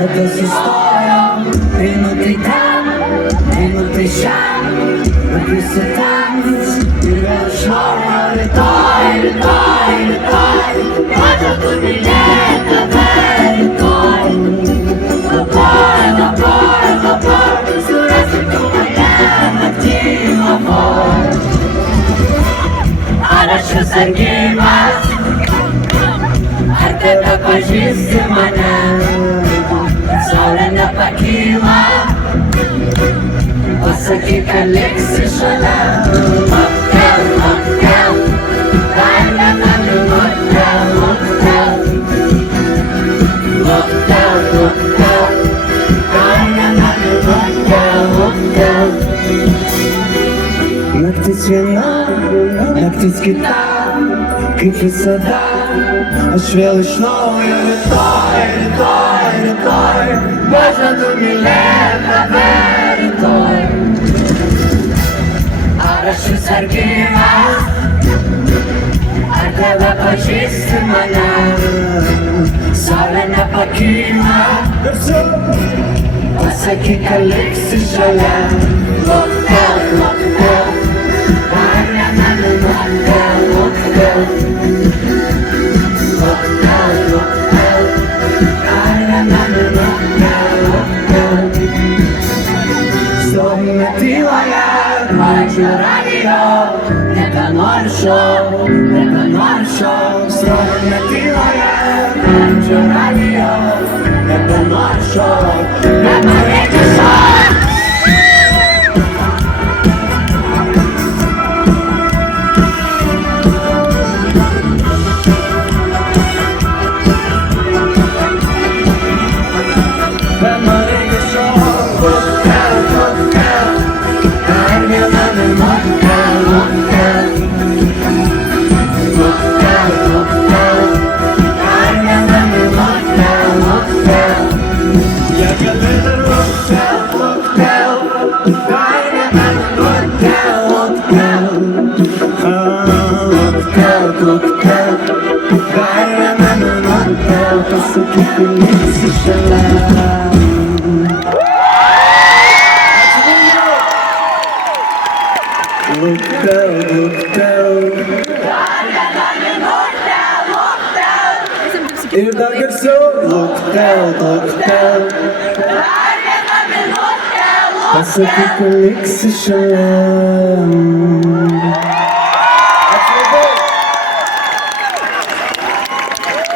Это з історією, принутий там, принутий щам, випису танець, і величною літай, літай, літай, бачу тут білета, літай, лапай, лапай, лапай, суресі кумає на тім амор. Хорошо Сергій-вас, тебе пожісти мене, солена пакіла, високі колекції шале. Моктейл, моктейл, дай на мене моктейл, моктейл, моктейл, моктейл, дай на мене моктейл, моктейл. Нактись віна, нактись гітар, кипи сада, аж величною літай, літай, літай, можна до мілета верітой. Хорошо Сергій-вас, а тебе почисти мене, солена пакіла, високі колекції шале. Моктейл, моктейл, дай на мене моктейл, моктейл, моктейл, моктейл, дай на мене моктейл, моктейл. Зловила я, бачу радіо, не каналь шоу, не каналь шоу. Зловила я, бачу радіо, не каналь шоу, не каналь шоу. Ir tagad Moktēl, Moktēl, pasaki, ka liksi šalia.